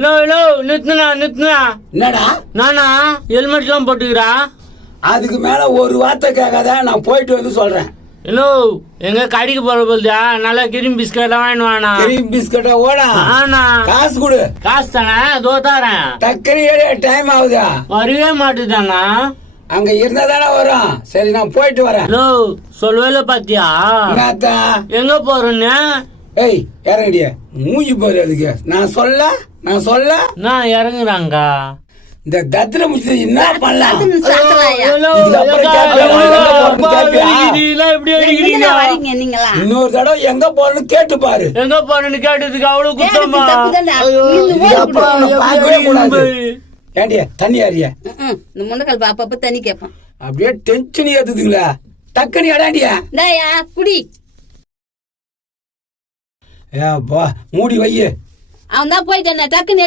நிறுத்துனா என்னடா நானா ஹெல்மெட்லாம் போட்டுக்கிறா? அதுக்கு மேல ஒரு வார்த்தை கேட்காத, நான் போயிட்டு வந்து சொல்றேன். எங்க கடைக்கு போற போகுதா? நல்லா கிரீம் பிஸ்கெட் வாங்கிட்டு வானா? கிரீம் பிஸ்கட்டா ஓடா? ஆனா காசு கொடு. காசு தானே, தோ தரேன். டக்குனு டைம் ஆகுதா? வரவே மாட்டுதானா? அங்க இருந்தா தானே வரும். சரி நான் போயிட்டு வரேன். சொல்லவே பாத்தியா எங்க போறேன்னு? ஏய் இறங்கடிய, மூஞ்சி போரு. அதுக்கு நான் சொல்ல நான் இறங்குறாங்க. இந்த தத்திர முடிச்சு என்ன பண்ணலாம்? இன்னொரு தடவை எங்க போறேன்னு கேட்டு பாரு. எங்க போறேன்னு கேட்டதுக்கு அவ்வளவு குத்தமா? ஏண்டிய தண்ணி அறிய இந்த முண்டக்கால் பாப்பா தண்ணி கேட்பான். அப்படியே டென்ஷன் ஏத்துதுங்களா? டக்குனு அடாண்டியா குடி. ஏப்பா மூடி வைய. அவன் தான் போயிட்டான் டக்குன்னு